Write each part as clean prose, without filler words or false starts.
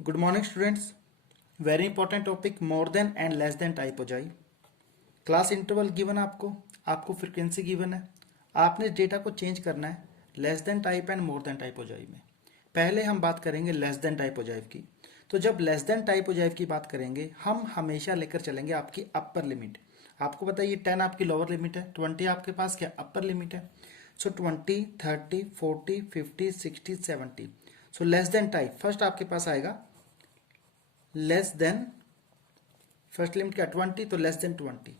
Good morning students. Very important topic more than and less than type ogive. Class interval given आपको frequency given है। आपने data को change करना है less than type and more than type ogive में। पहले हम बात करेंगे लेस देन टाइपोजाइव की। तो जब लेस देन टाइपोजाइव की बात करेंगे हम हमेशा लेकर चलेंगे आपकी अपर लिमिट। आपको पता है ये 10 आपकी लोअर लिमिट है, 20 आपके पास क्या अपर लिमिट है। सो 20, 30, 40, 50, 60, 70। So less than type first आपके पास आएगा लेस देन, फर्स्ट लिमिट क्या 20, तो लेस देन 20।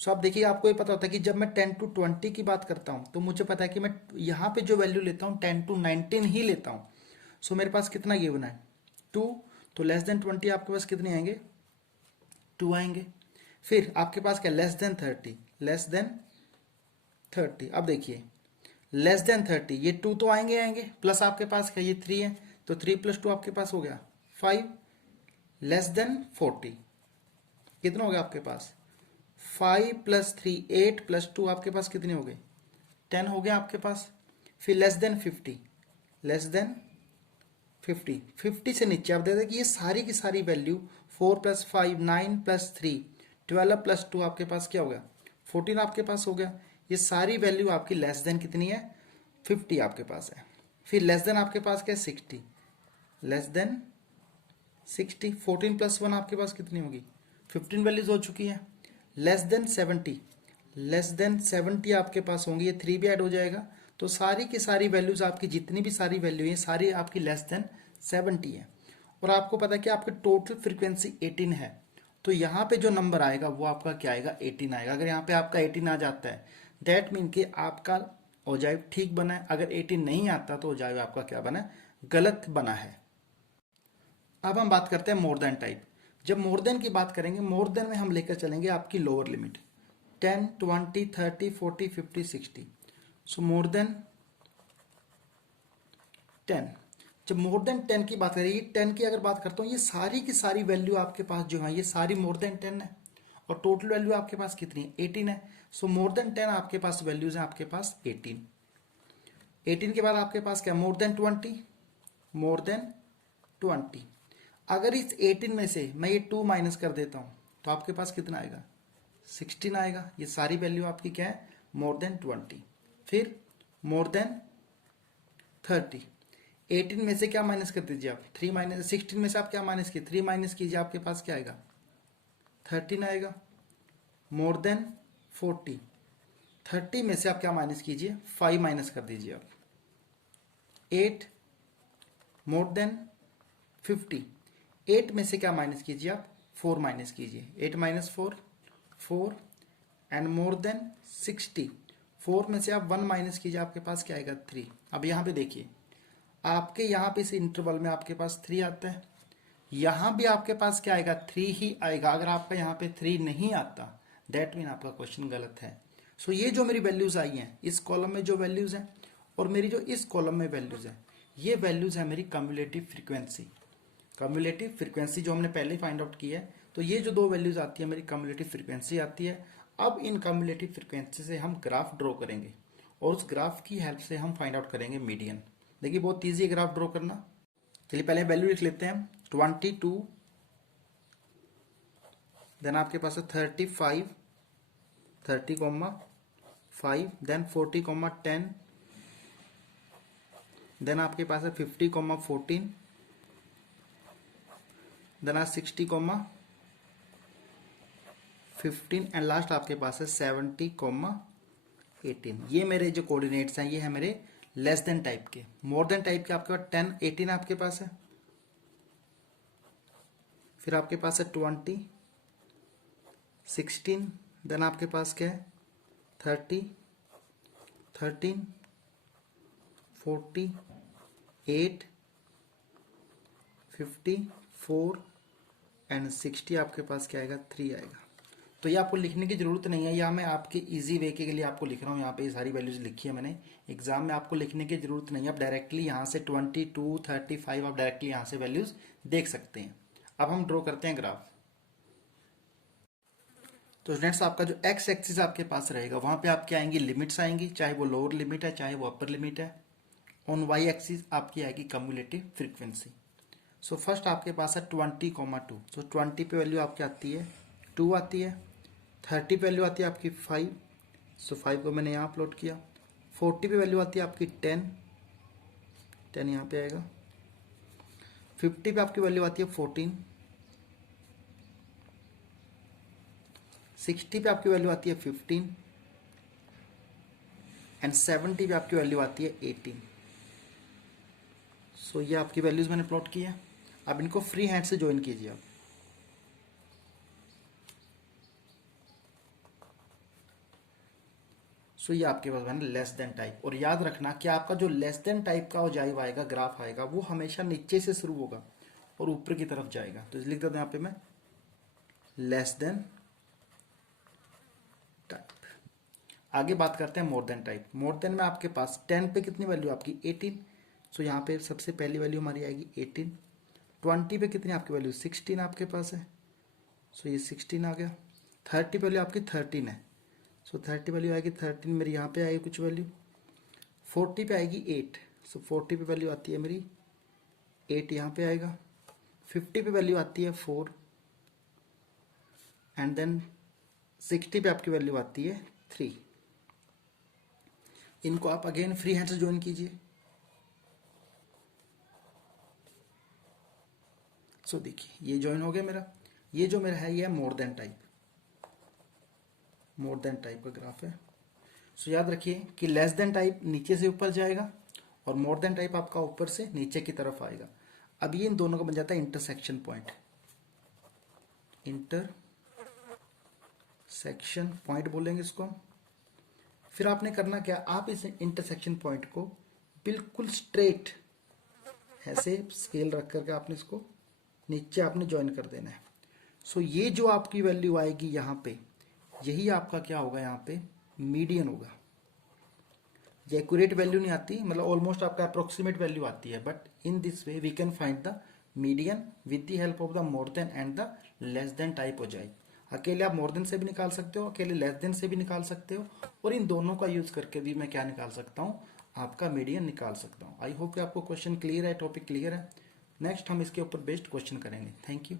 सो आप देखिए आपको ये पता होता है कि जब मैं 10 to 20 की बात करता हूं तो मुझे पता है कि मैं यहां पे जो वैल्यू लेता हूं 10 to 19 ही लेता हूं। सो मेरे पास कितना गिवन है 2, तो लेस देन 20 आपके पास कितने आएंगे 2 आएंगे। फिर आपके पास क्या लेस देन 30, लेस देन 30। अब देखिए लेस देन 30 ये 2 तो आएंगे प्लस आपके पास क्या ये 3 है, तो 3 + 2 आपके पास हो गया 5। लेस देन 40 कितना हो गया आपके पास 5 + 3 8 + 2 आपके पास कितने हो गए 10 हो गया आपके पास। फिर लेस देन 50, लेस देन 50, 50 से नीचे आप देखते कि ये सारी की सारी वैल्यू 4 + 5 9 + 3 12 + 2 आपके पास क्या हो गया 14 आपके पास हो गया। ये सारी वैल्यू आपकी लेस देन कितनी है 50 आपके पास है। फिर लेस देन आपके पास क्या 60, लेस देन 60, 14 + 1 आपके पास कितनी होगी 15 वैल्यूज हो चुकी है। लेस देन 70, लेस देन 70 आपके पास होंगी, ये 3 भी ऐड हो जाएगा। तो सारी की सारी वैल्यूज आपकी जितनी भी सारी वैल्यू है सारी आपकी लेस देन 70 है। और आपको पता है कि आपकी टोटल फ्रीक्वेंसी 18 है, तो यहाँ पे जो नंबर आएगा वो आपका क्या आएगा 18 आएगा। अगर यहाँ पे आपका 18 आ जाता है दैट मीन कि आपका ओजाइव ठीक बना है। अगर 18 नहीं आता तो ओजाइव आपका क्या बना है गलत बना है। अब हम बात करते हैं मोर देन टाइप। जब मोर देन की बात करेंगे मोर देन में हम लेकर चलेंगे आपकी लोअर लिमिट 10 20 30 40 50 60। सो मोर देन 10। जब मोर देन 10 की बात करेंगे 10 की अगर बात करता हूँ ये सारी की सारी वैल्यू आपके पास जो है ये सारी मोर देन 10 है और टोटल वैल्यू आपके पास कितनी है 18 है। सो मोर देन 10 आपके पास वैल्यूज है आपके पास 18। 18 के बाद आपके पास क्या मोर देन 20, मोर देन 20। अगर इस 18 में से मैं ये 2 माइनस कर देता हूं तो आपके पास कितना आएगा 16 आएगा। ये सारी वैल्यू आपकी क्या है मोर देन 20। फिर मोर देन 30, 18 में से क्या माइनस कर दीजिए आप 3 माइनस 16 में से आप क्या माइनस कीजिए 3 माइनस कीजिए आपके पास क्या आएगा 13 आएगा। मोर देन 40, 30 में से आप क्या माइनस कीजिए 5 माइनस कर दीजिए आप 8। मोर देन 50, 8 में से क्या माइनस कीजिए आप 4 माइनस कीजिए 8 - 4 4। एंड मोर देन 60, 4 में से आप 1 माइनस कीजिए आपके पास क्या आएगा 3। अब यहाँ पे देखिए आपके यहाँ पे इस इंटरवल में आपके पास 3 आता है, यहाँ भी आपके पास क्या आएगा 3 ही आएगा। अगर आपका यहाँ पे 3 नहीं आता दैट मीन आपका क्वेश्चन गलत है। सो ये जो मेरी वैल्यूज आई हैं इस कॉलम में जो वैल्यूज हैं और मेरी जो इस कॉलम में वैल्यूज हैं ये वैल्यूज है मेरी कम्युलेटिव फ्रीक्वेंसी। कम्युलेटिव फ्रीक्वेंसी जो हमने पहले फाइंड आउट की है, तो ये जो दो वैल्यूज आती है मेरी कम्युलेटिव फ्रीक्वेंसी आती है। अब इन कम्युलेटिव फ्रीक्वेंसी से हम ग्राफ ड्रॉ करेंगे और उस ग्राफ की हेल्प से हम फाइंड आउट करेंगे मीडियन। देखिए बहुत ईजी है ग्राफ ड्रॉ करना। चलिए पहले वैल्यू लिख लेते हैं 22, देन आपके पास है 35 30,5, देन 40,10, देन आपके पास है 50,14, देन आज 60,15 एंड लास्ट आपके पास है 70,18। ये मेरे जो कोऑर्डिनेट्स हैं ये है मेरे लेस देन टाइप के। मोर देन टाइप के आपके पास 10 18 आपके पास है, फिर आपके पास है 20 16, देन आपके पास क्या है 30 13 40 8 54 एंड 60 आपके पास क्या आएगा 3 आएगा। तो ये आपको लिखने की जरूरत नहीं है, यहाँ मैं आपके इजी वे के लिए आपको लिख रहा हूँ। यहाँ पे ये सारी वैल्यूज लिखी है मैंने, एग्जाम में आपको लिखने की जरूरत नहीं है। आप डायरेक्टली यहाँ से 22 35 आप डायरेक्टली यहाँ से वैल्यूज देख सकते हैं। अब हम ड्रॉ करते हैं ग्राफ। तो स्टूडेंट्स आपका जो एक्स एक्सिस आपके पास रहेगा वहां पे आपकी आएंगी लिमिट्स आएंगी, चाहे वो लोअर लिमिट है चाहे वो अपर लिमिट है। ऑन वाई एक्सिस आपकी आएगी कम्युलेटिव फ्रीक्वेंसी। सो फर्स्ट आपके पास है 20,2। सो 20 पे वैल्यू आपकी आती है 2 आती है। 30 पे वैल्यू आती है आपकी 5। सो 5 को मैंने यहाँ प्लॉट किया। 40 पे वैल्यू आती है आपकी 10 यहाँ पे आएगा। 50 पे आपकी वैल्यू आती है 14। 60 पे आपकी वैल्यू आती है 15 एंड 70 पे आपकी वैल्यू आती है 18। सो ये आपकी वैल्यूज मैंने प्लॉट की है। अब इनको फ्री हैंड से ज्वाइन कीजिए आप। सो ये आपके पास मैंने लेस देन टाइप। और याद रखना कि आपका जो लेस देन टाइप का ओजाइव आएगा, ग्राफ आएगा, वो हमेशा नीचे से शुरू होगा और ऊपर की तरफ जाएगा। तो लिख देता हूं यहाँ पे मैं लेस देन टाइप। आगे बात करते हैं more than type. More than में आपके पास 10 पे कितनी वैल्यू आपकी 18। सो यहाँ पे सबसे पहली वैल्यू हमारी आएगी 18। 20 पे कितनी आपकी वैल्यू 16 आपके पास है। सो ये 16 आ गया। 30 वैल्यू आपकी 13 है। सो 30 वैल्यू आएगी 13 मेरी यहाँ पे आएगी कुछ वैल्यू। 40 पे आएगी 8। सो 40 पे वैल्यू आती है मेरी 8 यहाँ पे आएगा। 50 पे वैल्यू आती है 4 एंड देन 60 पे आपकी वैल्यू आती है 3। इनको आप अगेन फ्री हैंड से ज्वाइन कीजिए। सो देखिए ये ज्वाइन हो गया मेरा। ये जो मेरा है ये है more than type. More than type का ग्राफ है। सो याद रखिए कि लेस देन टाइप नीचे से ऊपर जाएगा और मोर देन टाइप आपका ऊपर से नीचे की तरफ आएगा। अब ये इन दोनों का बन जाता है इंटरसेक्शन पॉइंट। इंटरसेक्शन पॉइंट बोलेंगे इसको। फिर आपने करना क्या, आप इस इंटरसेक्शन पॉइंट को बिल्कुल स्ट्रेट ऐसे स्केल रख करके आपने इसको नीचे आपने ज्वाइन कर देना है। सो ये जो आपकी वैल्यू आएगी यहाँ पे, यही आपका क्या होगा, यहाँ पे मीडियन होगा। ये एक्यूरेट वैल्यू नहीं आती, मतलब ऑलमोस्ट आपका अप्रोक्सीमेट वैल्यू आती है, but in this way we can find the median with the help of the more than and the less than type हो जाए। अकेले आप मोर देन से भी निकाल सकते हो, अकेले लेस देन से भी निकाल सकते हो, और इन दोनों का यूज करके भी मैं क्या निकाल सकता हूँ, आपका मीडियन निकाल सकता हूँ। आई होप कि आपको क्वेश्चन क्लियर है, टॉपिक क्लियर है। नेक्स्ट हम इसके ऊपर बेस्ड क्वेश्चन करेंगे। Thank you.